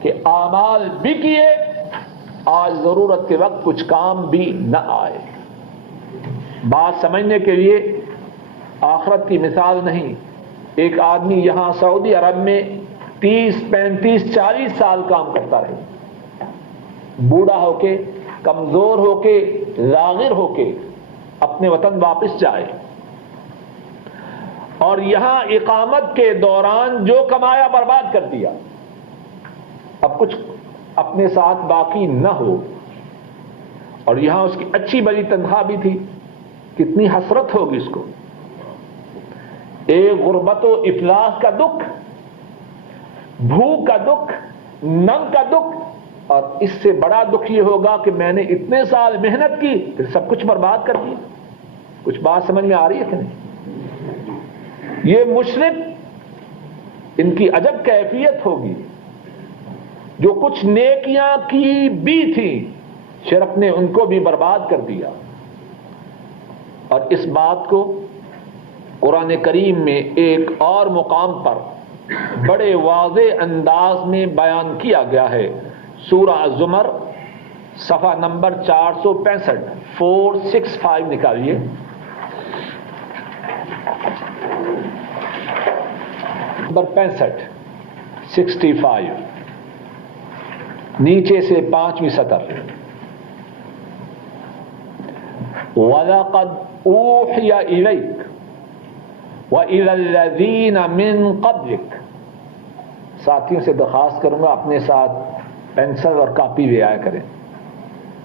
کہ اعمال بھی کیے، آج ضرورت کے وقت کچھ کام بھی نہ آئے۔ بات سمجھنے کے لیے آخرت کی مثال نہیں، ایک آدمی یہاں سعودی عرب میں 30 35 40 سال کام کرتا رہے، بوڑھا ہو کے، کمزور ہو کے، لاغر ہو کے اپنے وطن واپس جائے، اور یہاں اقامت کے دوران جو کمایا برباد کر دیا، اب کچھ اپنے ساتھ باقی نہ ہو، اور یہاں اس کی اچھی بڑی تنخواہ بھی تھی، کتنی حسرت ہوگی اس کو۔ ایک غربت و افلاس کا دکھ، بھوک کا دکھ، ننگ کا دکھ، اور اس سے بڑا دکھ یہ ہوگا کہ میں نے اتنے سال محنت کی پھر سب کچھ برباد کر دیا۔ کچھ بات سمجھ میں آ رہی ہے کہ نہیں؟ یہ مشرک، ان کی عجب کیفیت ہوگی، جو کچھ نیکیاں کی بھی تھی، شرک نے ان کو بھی برباد کر دیا۔ اور اس بات کو قرآن کریم میں ایک اور مقام پر بڑے واضح انداز میں بیان کیا گیا ہے۔ سورہ الزمر صفحہ نمبر 465، 465 نکالیے۔ نمبر 65، 65، نیچے سے 5ویں سطر۔ وَلَقَدْ أُوحِيَ إِلَيْكَ وَإِلَى الَّذِينَ مِن قَبْلِكَ۔ ساتھیوں سے درخواست کروں گا اپنے ساتھ پینسل اور کاپی لے آیا کریں،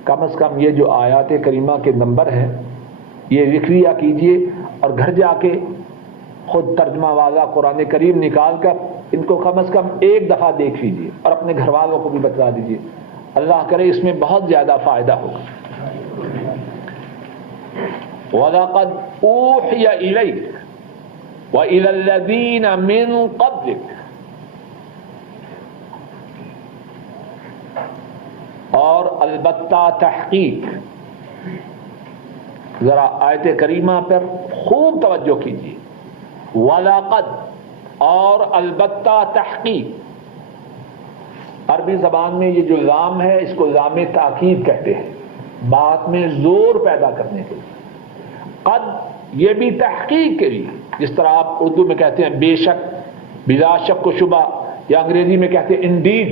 کم از کم یہ جو آیات کریمہ کے نمبر ہیں یہ لکھ لیا کیجئے، اور گھر جا کے خود ترجمہ والا قرآن کریم نکال کر ان کو کم از کم ایک دفعہ دیکھ لیجئے، اور اپنے گھر والوں کو بھی بتلا دیجئے، اللہ کرے اس میں بہت زیادہ فائدہ ہوگا۔ وَلَقَدْ أُوحِيَ إِلَيْكَ وَإِلَى الَّذِينَ مِن قَبْلِكَ، اور البتہ تحقیق، ذرا آیت کریمہ پر خوب توجہ کیجیے۔ وَلَقَدْ، اور البتہ تحقیق، عربی زبان میں یہ جو لام ہے اس کو لام تاکید کہتے ہیں، بات میں زور پیدا کرنے کے لیے۔ قد، یہ بھی تحقیق کے لیے، جس طرح آپ اردو میں کہتے ہیں بے شک، بلا شک و شبہ، یا انگریزی میں کہتے ہیں انڈیڈ۔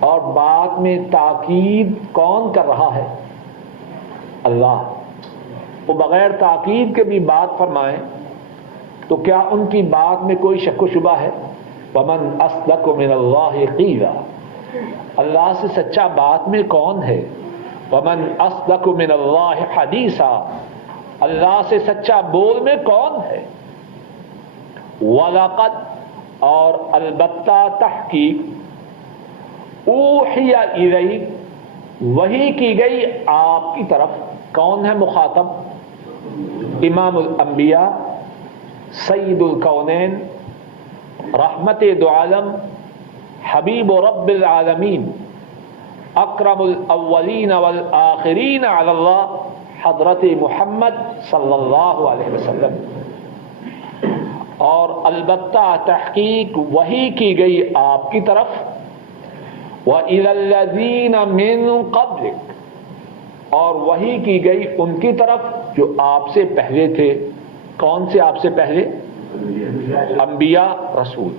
اور بات میں تاکید کون کر رہا ہے؟ اللہ۔ وہ بغیر تاکید کے بھی بات فرمائیں تو کیا ان کی بات میں کوئی شک و شبہ ہے؟ وَمَنْ أَصْدَقُ مِنَ اللَّهِ قِيلًا، اللہ سے سچا بات میں کون ہے؟ وَمَنْ أَصْدَقُ مِنَ اللَّهِ حَدِيثًا، اللہ سے سچا بول میں کون ہے؟ وَلَقَدْ، اور البتہ تحقیق، اوحی الیک، وحی کی گئی آپ کی طرف۔ کون ہے مخاطب؟ امام الانبیاء، سید الکونین، رحمت دو عالم، حبیب رب العالمین، اکرم الاولین والآخرین علی اللہ، حضرت محمد صلی اللہ علیہ وسلم۔ اور البتہ تحقیق وحی کی گئی آپ کی طرف، وَإِلَى الَّذِينَ مِن قَبْلِكَ، اور وحی کی گئی ان کی طرف جو آپ سے پہلے تھے۔ کون سے آپ سے پہلے؟ انبیاء، رسول۔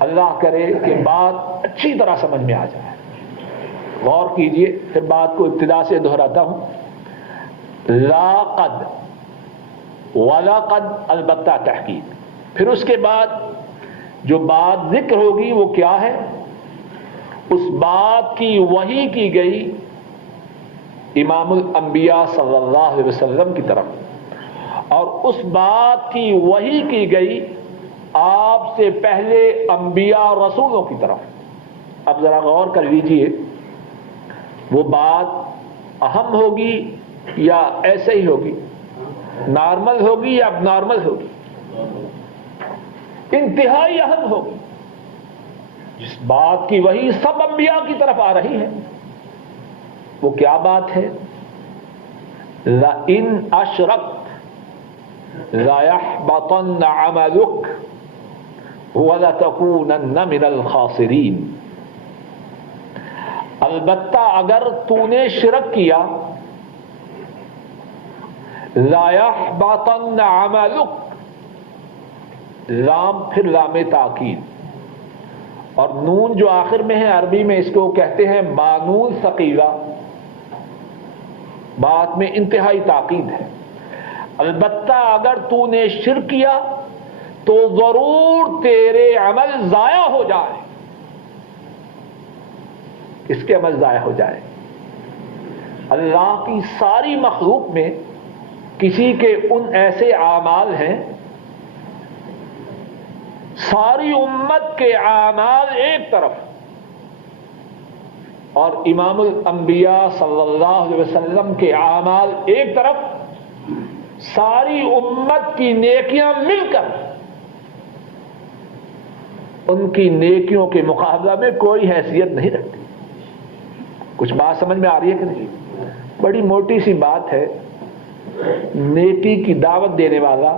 اللہ کرے کہ بات اچھی طرح سمجھ میں آ جائے، غور کیجئے، پھر بات کو ابتدا سے دہراتا ہوں۔ لا قد، ولا قد، البتہ تحقیق، پھر اس کے بعد جو بات ذکر ہوگی وہ کیا ہے؟ اس بات کی وحی کی گئی امام الانبیاء صلی اللہ علیہ وسلم کی طرف، اور اس بات کی وحی کی گئی آپ سے پہلے انبیاء اور رسولوں کی طرف۔ اب ذرا غور کر لیجئے، وہ بات اہم ہوگی یا ایسے ہی ہوگی؟ نارمل ہوگی یا اب نارمل ہوگی؟ انتہائی اہم ہوگی۔ جس بات کی وحی سب انبیاء کی طرف آ رہی ہے وہ کیا بات ہے؟ لَإِنْ أَشْرَكْتَ لَيَحْبَطَنَّ عَمَلُكَ وَلَتَكُونَنَّ مِنَ الْخَاسِرِينَ، البتہ اگر تو نے شرک کیا، لَا يَحْبَطَنَّ عَمَلُكَ، لام پھر لام تاکید، اور نون جو آخر میں ہے عربی میں اس کو کہتے ہیں بانون ثقیلہ، بات میں انتہائی تاکید ہے۔ البتہ اگر تو نے شرک کیا تو ضرور تیرے عمل ضائع ہو جائے۔ کس کے عمل ضائع ہو جائے؟ اللہ کی ساری مخلوق میں کسی کے ان ایسے اعمال ہیں، ساری امت کے اعمال ایک طرف اور امام الانبیاء صلی اللہ علیہ وسلم کے اعمال ایک طرف، ساری امت کی نیکیاں مل کر ان کی نیکیوں کے مقابلہ میں کوئی حیثیت نہیں رکھتی۔ کچھ بات سمجھ میں آ رہی ہے کہ نہیں؟ بڑی موٹی سی بات ہے۔ نیکی کی دعوت دینے والا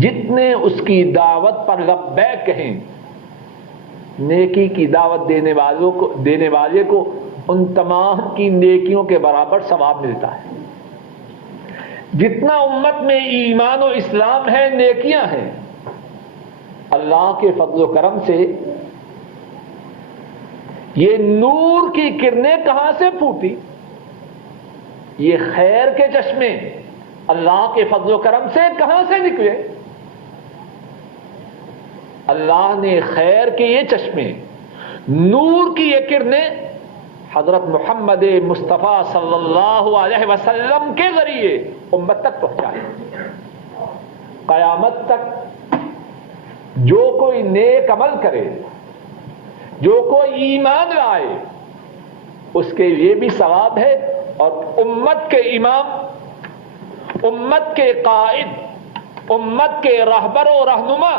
جتنے اس کی دعوت پر لبیک کہیں، نیکی کی دعوت دینے والے کو ان تمام کی نیکیوں کے برابر ثواب ملتا ہے۔ جتنا امت میں ایمان و اسلام ہے، نیکیاں ہیں، اللہ کے فضل و کرم سے یہ نور کی کرنیں کہاں سے پھوٹی؟ یہ خیر کے چشمے اللہ کے فضل و کرم سے کہاں سے نکلے؟ اللہ نے خیر کے یہ چشمے، نور کی یہ کرنیں حضرت محمد مصطفیٰ صلی اللہ علیہ وسلم کے ذریعے امت تک پہنچائے۔ قیامت تک جو کوئی نیک عمل کرے، جو کوئی ایمان لائے، اس کے لیے بھی ثواب ہے، اور امت کے امام، امت کے قائد، امت کے رہبر و رہنما،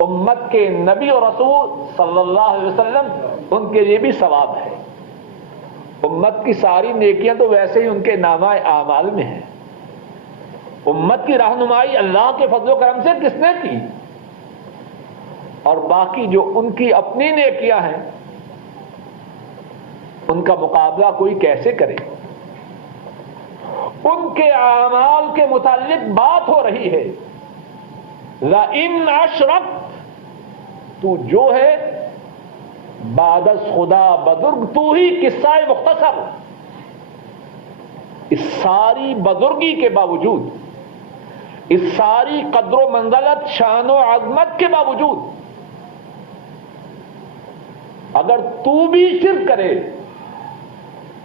امت کے نبی و رسول صلی اللہ علیہ وسلم، ان کے لیے بھی ثواب ہے۔ امت کی ساری نیکیاں تو ویسے ہی ان کے نامہ اعمال میں ہیں۔ امت کی رہنمائی اللہ کے فضل و کرم سے کس نے کی؟ اور باقی جو ان کی اپنی نیکیاں ہیں، ان کا مقابلہ کوئی کیسے کرے؟ ان کے اعمال کے متعلق بات ہو رہی ہے، لَإِنْ أَشْرَكْتَ، تو جو ہے بعد از خدا بزرگ، تو ہی قصہ مختصر، اس ساری بزرگی کے باوجود، اس ساری قدر و منزلت، شان و عظمت کے باوجود اگر تو بھی شرک کرے،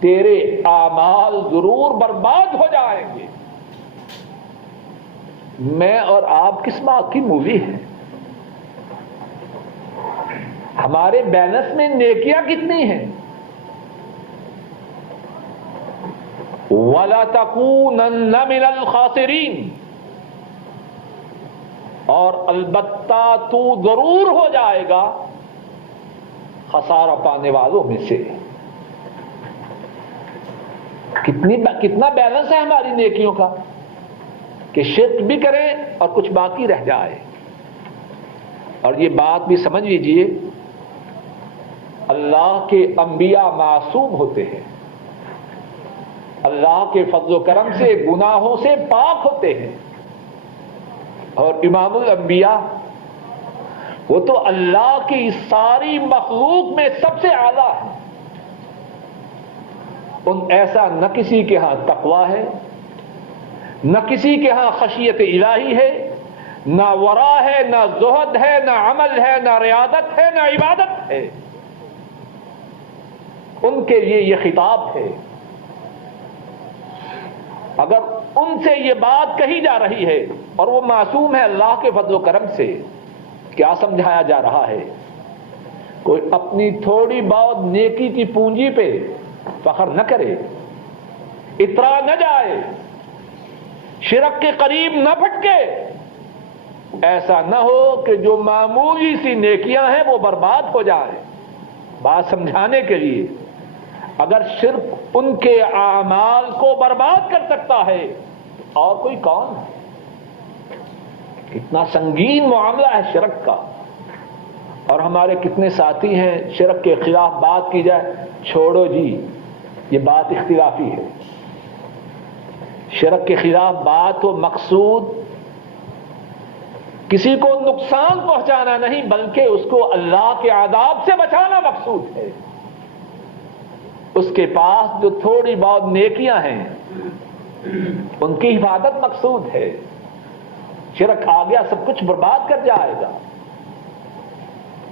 تیرے اعمال ضرور برباد ہو جائیں گے۔ میں اور آپ کس بات کی مووی ہیں؟ ہمارے بیلنس میں نیکیاں کتنی ہیں؟ وَلَتَكُونَنَّ مِنَ الْخَاسِرِينَ، اور البتہ تو ضرور ہو جائے گا خسارہ پانے والوں میں سے۔ کتنا بیلنس ہے ہماری نیکیوں کا کہ شرک بھی کریں اور کچھ باقی رہ جائے۔ اور یہ بات بھی سمجھ لیجئے، اللہ کے انبیاء معصوم ہوتے ہیں، اللہ کے فضل و کرم سے گناہوں سے پاک ہوتے ہیں، اور امام الانبیاء وہ تو اللہ کی ساری مخلوق میں سب سے اعلیٰ ہے۔ ان ایسا نہ کسی کے ہاں تقویٰ ہے، نہ کسی کے ہاں خشیت الہی ہے، نہ ورع ہے، نہ زہد ہے، نہ عمل ہے، نہ ریاضت ہے، نہ عبادت ہے۔ ان کے لیے یہ خطاب ہے۔ اگر ان سے یہ بات کہی جا رہی ہے اور وہ معصوم ہے اللہ کے فضل و کرم سے، کیا سمجھایا جا رہا ہے؟ کوئی اپنی تھوڑی بہت نیکی کی پونجی پہ فخر نہ کرے، اترا نہ جائے، شرک کے قریب نہ پھٹکے۔ ایسا نہ ہو کہ جو معمولی سی نیکیاں ہیں وہ برباد ہو جائیں۔ بات سمجھانے کے لیے، اگر شرک ان کے اعمال کو برباد کر سکتا ہے اور کوئی کون ہے؟ کتنا سنگین معاملہ ہے شرک کا. اور ہمارے کتنے ساتھی ہیں شرک کے خلاف بات کی جائے چھوڑو جی یہ بات اختلافی ہے. شرک کے خلاف بات ہو مقصود کسی کو نقصان پہنچانا نہیں بلکہ اس کو اللہ کے عذاب سے بچانا مقصود ہے. اس کے پاس جو تھوڑی بہت نیکیاں ہیں ان کی حفاظت مقصود ہے. شرک آ گیا سب کچھ برباد کر جائے گا.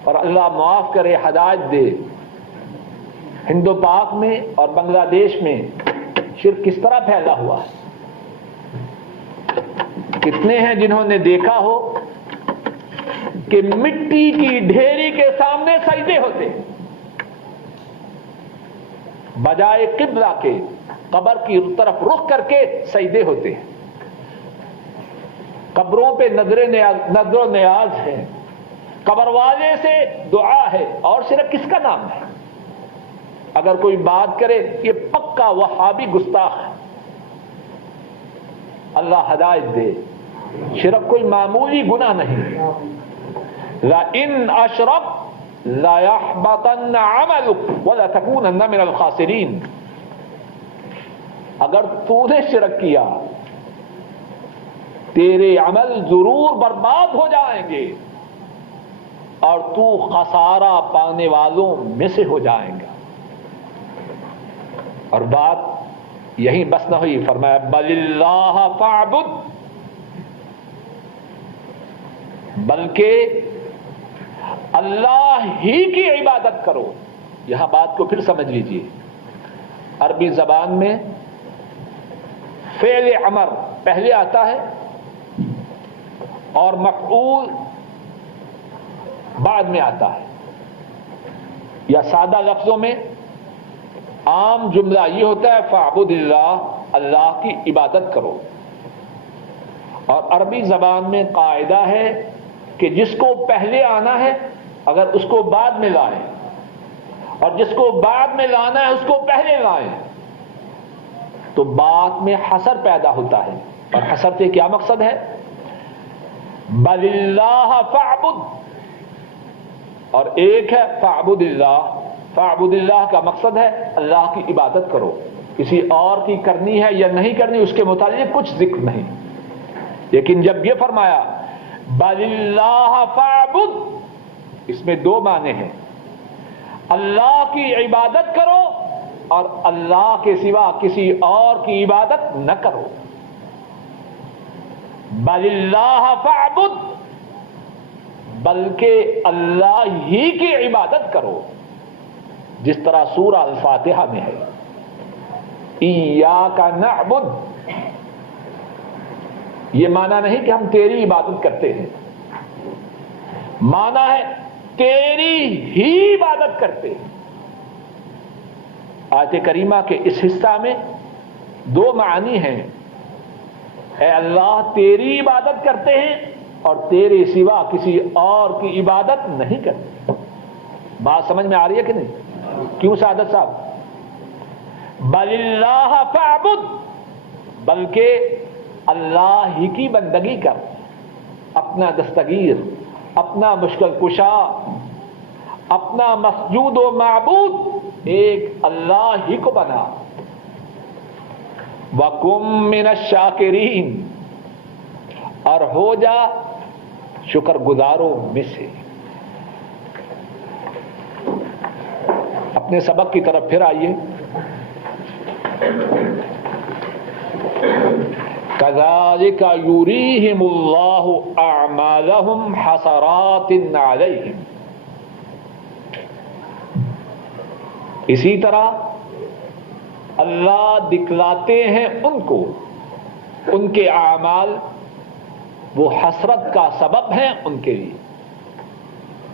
اور اللہ معاف کرے ہدایت دے. ہند و پاک میں اور بنگلہ دیش میں شرک کس طرح پھیلا ہوا ہے. کتنے ہیں جنہوں نے دیکھا ہو کہ مٹی کی ڈھیری کے سامنے سجدے ہوتے ہیں بجائے قبلہ کے قبر کی طرف رخ کر کے سجدے ہوتے ہیں. قبروں پہ نظر و نیاز ہے. قبر والے سے دعا ہے. اور شرک کس کا نام ہے؟ اگر کوئی بات کرے یہ پکا وہابی گستاخ ہے. اللہ ہدایت دے. شرک کوئی معمولی گناہ نہیں. لئن اشرکت لَيَحْبَطَنَّ عَمَلُكَ وَلَتَكُونَنَّ مِنَ الْخَاسِرِينَ. اگر تو نے شرک کیا تیرے عمل ضرور برباد ہو جائیں گے اور تو خسارہ پانے والوں میں سے ہو جائیں گا. اور بات یہیں بس نہ ہوئی. فرمایا بَلِ اللَّهَ فَاعْبُدْ, بلکہ اللہ ہی کی عبادت کرو. یہاں بات کو پھر سمجھ لیجیے. عربی زبان میں فعل امر پہلے آتا ہے اور مفعول بعد میں آتا ہے. یا سادہ لفظوں میں عام جملہ یہ ہوتا ہے فاعبد اللہ, اللہ کی عبادت کرو. اور عربی زبان میں قاعدہ ہے کہ جس کو پہلے آنا ہے اگر اس کو بعد میں لائیں اور جس کو بعد میں لانا ہے اس کو پہلے لائیں تو بات میں حصر پیدا ہوتا ہے. اور حصر سے کیا مقصد ہے؟ بل اللہ فاعبد, اور ایک ہے فاعبد اللہ. فاعبد اللہ کا مقصد ہے اللہ کی عبادت کرو. کسی اور کی کرنی ہے یا نہیں کرنی اس کے متعلق کچھ ذکر نہیں. لیکن جب یہ فرمایا بل اللہ فاعبد, اس میں دو معنی ہیں. اللہ کی عبادت کرو اور اللہ کے سوا کسی اور کی عبادت نہ کرو. بل اللہ فاعبد, بلکہ اللہ ہی کی عبادت کرو. جس طرح سورہ الفاتحہ میں ہے ایاک نعبد, یہ معنی نہیں کہ ہم تیری عبادت کرتے ہیں, معنی ہے تیری ہی عبادت کرتے ہیں. آیت کریمہ کے اس حصہ میں دو معنی ہیں. اے اللہ تیری عبادت کرتے ہیں اور تیرے سوا کسی اور کی عبادت نہیں کرتے. بات سمجھ میں آ رہی ہے کہ نہیں؟ کیوں سعادت صاحب؟ بل اللہ فاعبد, بلکہ اللہ ہی کی بندگی کر. اپنا دستگیر, اپنا مشکل کشا, اپنا مسجود و معبود ایک اللہ ہی کو بنا. وَقُم مِّنَ الشَّاكِرِينَ, اور ہو جا شکر گزاروں میں سے. اپنے سبق کی طرف پھر آئیے. كَذَلِكَ يُرِيهِمُ اللَّهُ أَعْمَالَهُمْ حَسَرَاتٍ عَلَيْهِمْ, اسی طرح اللہ دکھلاتے ہیں ان کو ان کے اعمال وہ حسرت کا سبب ہیں ان کے لیے.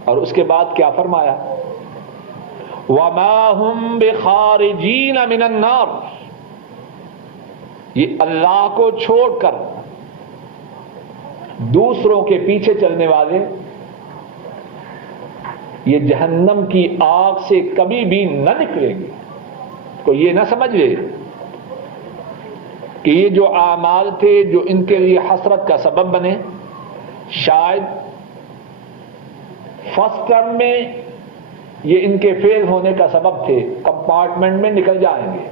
اور اس کے بعد کیا فرمایا؟ وَمَا هُمْ بِخَارِجِينَ مِنَ النَّارِ, یہ اللہ کو چھوڑ کر دوسروں کے پیچھے چلنے والے یہ جہنم کی آگ سے کبھی بھی نہ نکلیں گے. کوئی یہ نہ سمجھ لے کہ یہ جو اعمال تھے جو ان کے لیے حسرت کا سبب بنے شاید فرسٹ ٹرم میں یہ ان کے فیل ہونے کا سبب تھے، کمپارٹمنٹ میں نکل جائیں گے.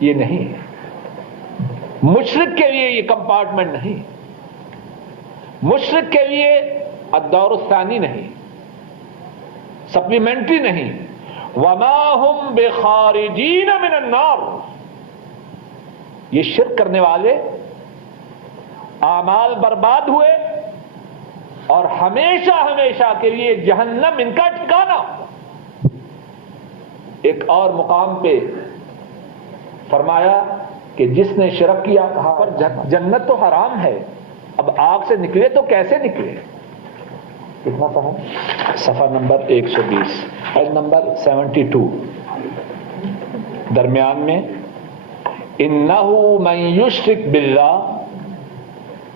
یہ نہیں ہے. مشرک کے لیے یہ کمپارٹمنٹ نہیں، مشرک کے لیے الدور الثانی نہیں، سپلیمنٹری نہیں. وما هم بخارجین من النار. یہ شرک کرنے والے اعمال برباد ہوئے اور ہمیشہ ہمیشہ کے لیے جہنم ان کا ٹھکانہ. ایک اور مقام پہ فرمایا کہ جس نے شرک کیا، کہا پر جنت تو حرام ہے، اب آگ سے نکلے تو کیسے نکلے. کتنا صفحہ؟ صفحہ نمبر 120، پیج نمبر 72 درمیان میں. انہ من یشرک باللہ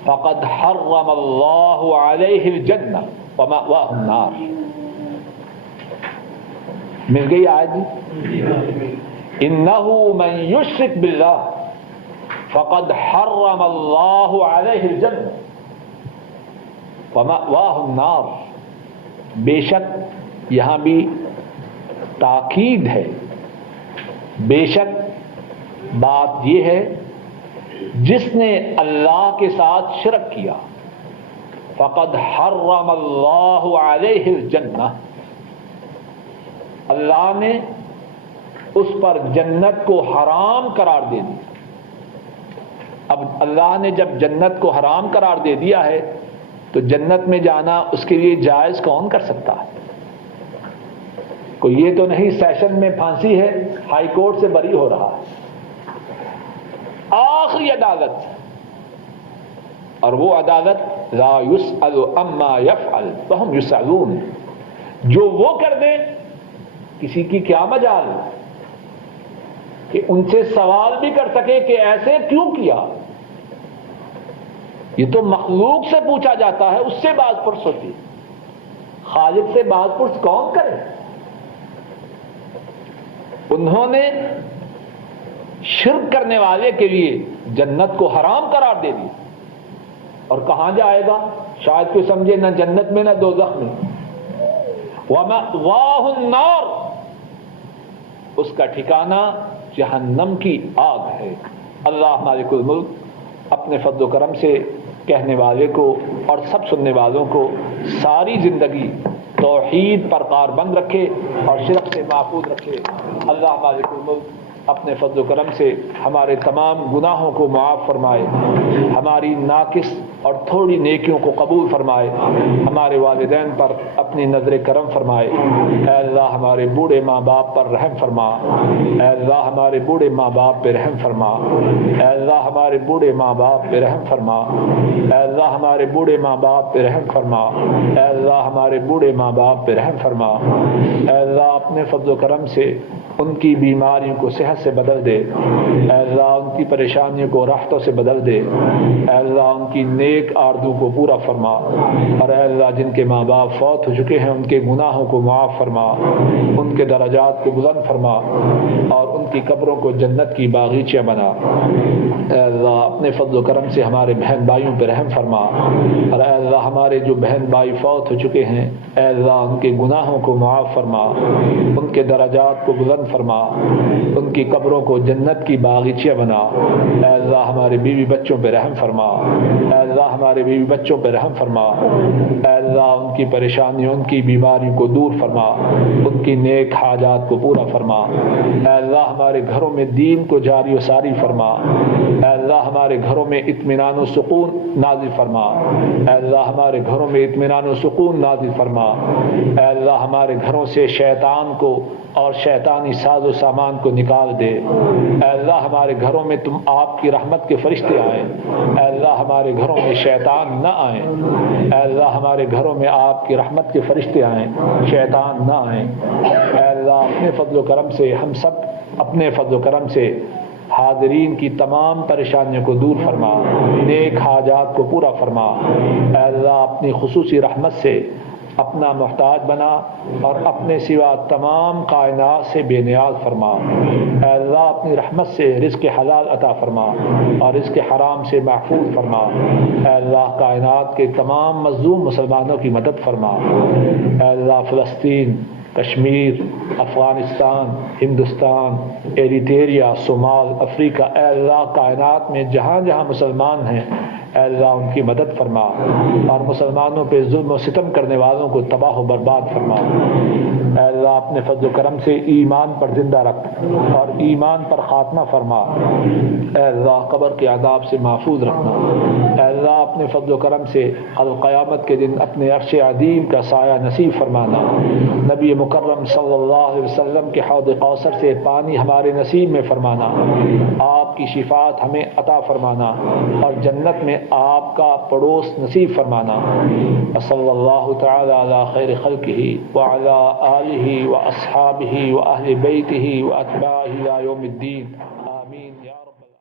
فقد حرم اللہ علیہ الجنہ ومأواہ النار. مل گئی آج؟ انہ من یشرک باللہ فقد حرم اللہ علیہ الجنہ ومأواہ النار. بے شک یہاں بھی تاکید ہے، بے شک بات یہ ہے جس نے اللہ کے ساتھ شرک کیا، فقد حرم اللہ علیہ الجنہ، اللہ نے اس پر جنت کو حرام قرار دے دی. اب اللہ نے جب جنت کو حرام قرار دے دیا ہے تو جنت میں جانا اس کے لیے جائز کون کر سکتا ہے؟ کوئی یہ تو نہیں سیشن میں پھانسی ہے، ہائی کورٹ سے بری ہو رہا ہے. آخری عدالت، اور وہ عدالت لا یسأل عما یفعل وہم یسألون. جو وہ کر دیں کسی کی کیا مجال کہ ان سے سوال بھی کر سکے کہ ایسے کیوں کیا. یہ تو مخلوق سے پوچھا جاتا ہے، اس سے باز پرس ہوتی، خالق سے باز پرس کون کرے. انہوں نے شرک کرنے والے کے لیے جنت کو حرام قرار دے دی. اور کہاں جائے گا؟ شاید کوئی سمجھے نہ جنت میں نہ دوزخ میں. وَمَأْوَاهُ النَّارُ، اس کا ٹھکانہ جہنم کی آگ ہے. اللہ مالک الملک اپنے فضل و کرم سے کہنے والے کو اور سب سننے والوں کو ساری زندگی توحید پر کاربند رکھے اور شرک سے محفوظ رکھے. اللہ مالک الملک اپنے فضل و کرم سے ہمارے تمام گناہوں کو معاف فرمائے، ہماری ناقص اور تھوڑی نیکیوں کو قبول فرمائے، ہمارے والدین پر اپنی نظر کرم فرمائے. اے اللہ ہمارے بوڑھے ماں باپ پر رحم فرما. اے اللہ ہمارے بوڑھے ماں باپ پہ رحم فرما. اے اللہ ہمارے بوڑھے ماں باپ پہ رحم فرما. اے اللہ ہمارے بوڑھے ماں باپ پہ رحم فرما. اے اللہ ہمارے بوڑھے ماں باپ پہ رحم فرما. اے اللہ اپنے فضل و کرم سے ان کی بیماریوں کو صحت سے بدل دے. اے اللہ ان کی پریشانیوں کو راحتوں سے بدل دے. اے اللہ ان کی نیک آرزو کو پورا فرما. اور اے اللہ جن کے ماں باپ فوت ہو چکے ہیں ان کے گناہوں کو معاف فرما، ان کے درجات کو بلند فرما اور ان کی قبروں کو جنت کی باغیچہ بنا. اے اللہ اپنے فضل و کرم سے ہمارے بہن بھائیوں پہ رحم فرما. اور اے اللہ ہمارے جو بہن بھائی فوت ہو چکے ہیں اے اللہ ان کے گناہوں کو معاف فرما، ان کے درجات کو بلند فرما، ان کی قبروں کو جنت کی باغیچہ بنا. اے اللہ ہمارے بیوی بچوں پہ رحم فرما. اے اللہ ہمارے بیوی بچوں پہ رحم فرما. اے اللہ ان کی پریشانیوں ان کی بیماریوں کو دور فرما، ان کی نیک حاجات کو پورا فرما. اے اللہ ہمارے گھروں میں دین کو جاری و ساری فرما. اے اللہ ہمارے گھروں میں اطمینان و سکون نازل فرما. اے اللہ ہمارے گھروں میں اطمینان و سکون نازل فرما. اے اللہ ہمارے گھروں سے شیطان کو اور شیطانی ساز و سامان کو نکال دے. اے اللہ ہمارے گھروں میں تم آپ کی رحمت کے فرشتے آئیں. اے اللہ ہمارے گھروں میں شیطان نہ آئیں. اے اللہ ہمارے گھروں میں آپ کی رحمت کے فرشتے آئیں، شیطان نہ آئیں. اے اللہ اپنے فضل و کرم سے ہم سب اپنے فضل و کرم سے حاضرین کی تمام پریشانیوں کو دور فرما، نیک حاجات کو پورا فرما. اے اللہ اپنی خصوصی رحمت سے اپنا محتاج بنا اور اپنے سوا تمام کائنات سے بے نیاز فرما۔ اے اللہ اپنی رحمت سے رزق حلال عطا فرما اور رزق حرام سے محفوظ فرما۔ اے اللہ کائنات کے تمام مظلوم مسلمانوں کی مدد فرما۔ اے اللہ فلسطین، کشمیر، افغانستان، ہندوستان، ایریٹریا، صومال، افریقہ، اے اللہ کائنات میں جہاں جہاں مسلمان ہیں اے اللہ ان کی مدد فرما اور مسلمانوں پہ ظلم و ستم کرنے والوں کو تباہ و برباد فرما۔ اے اللہ اپنے فضل و کرم سے ایمان پر زندہ رکھ اور ایمان پر خاتمہ فرما۔ اے اللہ قبر کے عذاب سے محفوظ رکھنا۔ اے اللہ اپنے فضل و کرم سے القیامت کے دن اپنے عرش عظیم کا سایہ نصیب فرمانا۔ نبی مکرم صلی اللہ علیہ وسلم کے حوض کوثر سے پانی ہمارے نصیب میں فرمانا۔ آپ کی شفاعت ہمیں عطا فرمانا اور جنت میں آپ کا پڑوس نصیب فرمانا۔ صلی اللہ تعالی علی خیر خلقہ وعلی آلہ واصحابہ واہل بیتہ واتباعہ الی یوم الدین۔